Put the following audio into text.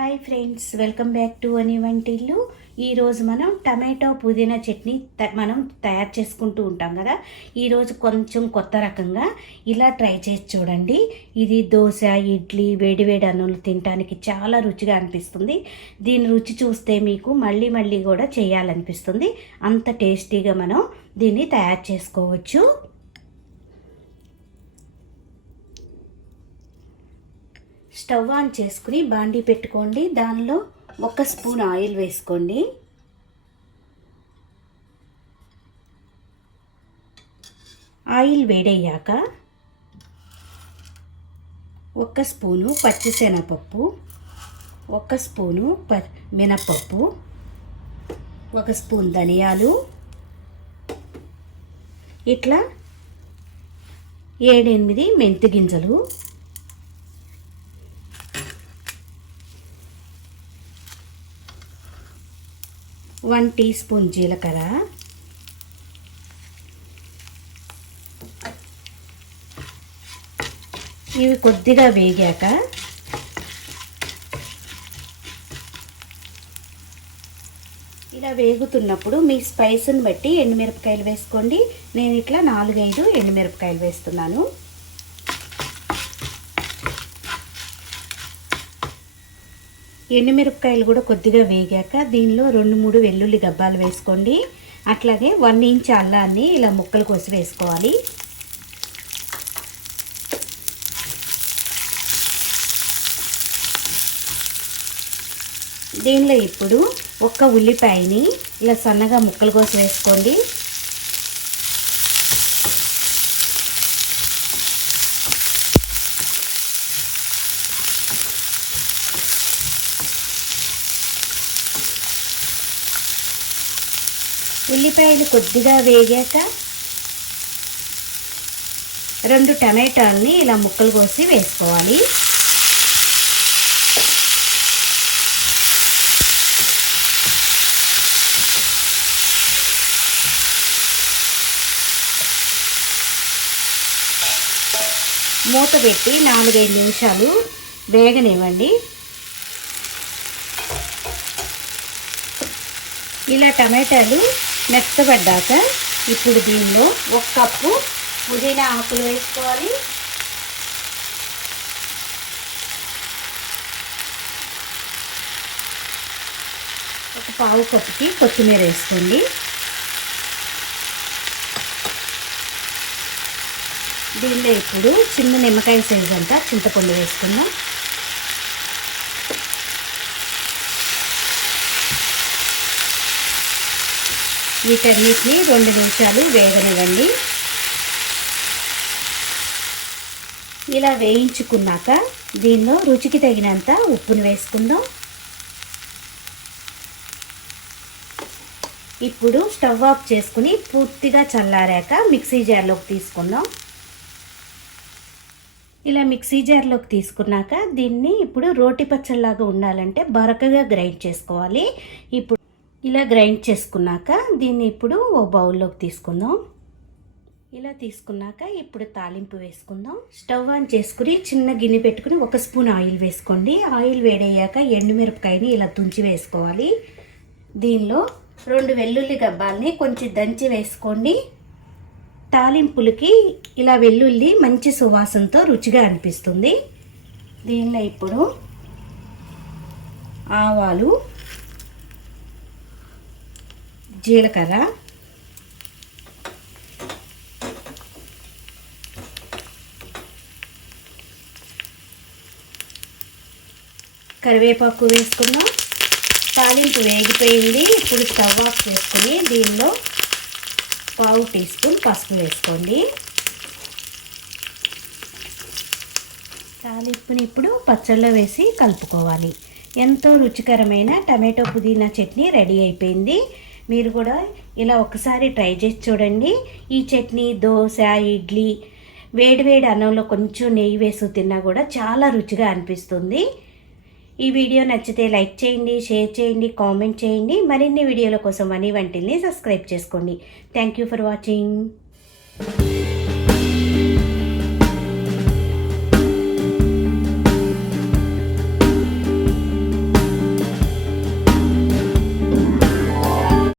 Hi friends, welcome back to అని వంటిల్లు. ఈరోజు మనం టమాటో పుదీనా చట్నీ మనం తయారు చేసుకుంటూ ఉంటాం కదా. ఈరోజు కొంచెం కొత్త రకంగా ఇలా ట్రై చేసి చూడండి. ఇది దోశ, ఇడ్లీ, వేడివేడి అన్నంలో తినడానికి చాలా రుచిగా అనిపిస్తుంది. దీని రుచి చూస్తే మీకు మళ్ళీ మళ్ళీ కూడా చేయాలనిపిస్తుంది. అంత టేస్టీగా మనం దీన్ని తయారు చేసుకోవచ్చు. స్టవ్ ఆన్ చేసుకుని బాండీ పెట్టుకోండి. దానిలో 1 స్పూన్ ఆయిల్ వేసుకోండి. ఆయిల్ వేడయ్యాక 1 స్పూను పచ్చిశనగపప్పు, 1 స్పూను మినపప్పు, 1 స్పూన్ ధనియాలు, ఇట్లా 7-8 మెంతి గింజలు, 1 టీ స్పూన్ జీలకర్ర, ఇవి కొద్దిగా వేగాక ఇలా వేగుతున్నప్పుడు మీ స్పైస్ని బట్టి ఎండుమిరపకాయలు వేసుకోండి. నేను ఇట్లా 4-5 ఎండుమిరపకాయలు వేస్తున్నాను. ఎండుమిరపకాయలు కూడా కొద్దిగా వేగాక దీనిలో 2-3 వెల్లుల్లి గబ్బాలు వేసుకోండి. అట్లాగే 1 ఇంచ్ అల్లాన్ని ఇలా ముక్కలు కోసి వేసుకోవాలి. దీనిలో ఇప్పుడు 1 ఉల్లిపాయని ఇలా సన్నగా ముక్కలు కోసి వేసుకోండి. ఉల్లిపాయలు కొద్దిగా వేగాక 2 టమాటాలని ఇలా ముక్కలు కోసి వేసుకోవాలి. మూత పెట్టి 4-5 నిమిషాలు వేగనివ్వండి. ఇలా టమాటాలు మెత్తబడ్డాక ఇప్పుడు దీనిలో 1 కప్పు పుదీనా ఆకులు వేసుకోవాలి. ఒక పావు కప్పుకి కొత్తిమీర వేసుకోండి. దీనిలో ఇప్పుడు చిన్న నిమ్మకాయ సైజ్ అంతా చింతపండు వేసుకుందాం. వీటన్నిటిని 2 నిమిషాలు వేగనివ్వండి. ఇలా వేయించుకున్నాక దీనిలో రుచికి తగినంత ఉప్పును వేసుకుందాం. ఇప్పుడు స్టవ్ ఆఫ్ చేసుకుని పూర్తిగా చల్లారాక మిక్సీ జార్లోకి తీసుకుందాం. ఇలా మిక్సీ జార్లోకి తీసుకున్నాక దీన్ని ఇప్పుడు రోటి పచ్చళ్ళలాగా ఉండాలంటే బరకగా గ్రైండ్ చేసుకోవాలి. ఇప్పుడు ఇలా గ్రైండ్ చేసుకున్నాక దీన్ని ఇప్పుడు ఓ బౌల్లోకి తీసుకుందాం. ఇలా తీసుకున్నాక ఇప్పుడు తాలింపు వేసుకుందాం. స్టవ్ ఆన్ చేసుకుని చిన్న గిన్నె పెట్టుకుని 1 స్పూన్ ఆయిల్ వేసుకోండి. ఆయిల్ వేడయ్యాక ఎండుమిరపకాయని ఇలా తుంచి వేసుకోవాలి. దీనిలో 2 వెల్లుల్లి గబ్బాలని కొంచెం దంచి వేసుకోండి. తాలింపులకి ఇలా వెల్లుల్లి మంచి సువాసనతో రుచిగా అనిపిస్తుంది. దీనిలో ఇప్పుడు ఆవాలు, జీలకర్ర, కరివేపాకు వేసుకుందాం. తాలింపు వేగిపోయింది. ఇప్పుడు స్టవ్ ఆఫ్ చేసుకుని దీనిలో పావు టీ స్పూన్ పసుపు వేసుకోండి. తాలింపుని ఇప్పుడు పచ్చళ్ళలో వేసి కలుపుకోవాలి. ఎంతో రుచికరమైన టమాటో పుదీనా చట్నీ రెడీ అయిపోయింది. మీరు కూడా ఇలా ఒకసారి ట్రై చేసి చూడండి. ఈ చట్నీ దోశ, ఇడ్లీ, వేడివేడి అన్నంలో కొంచెం నెయ్యి వేసి తిన్నా కూడా చాలా రుచిగా అనిపిస్తుంది. ఈ వీడియో నచ్చితే లైక్ చేయండి, షేర్ చేయండి, కామెంట్ చేయండి. మరిన్ని వీడియోల కోసం వని వంటిల్ని సబ్స్క్రైబ్ చేసుకోండి. Thank you for watching.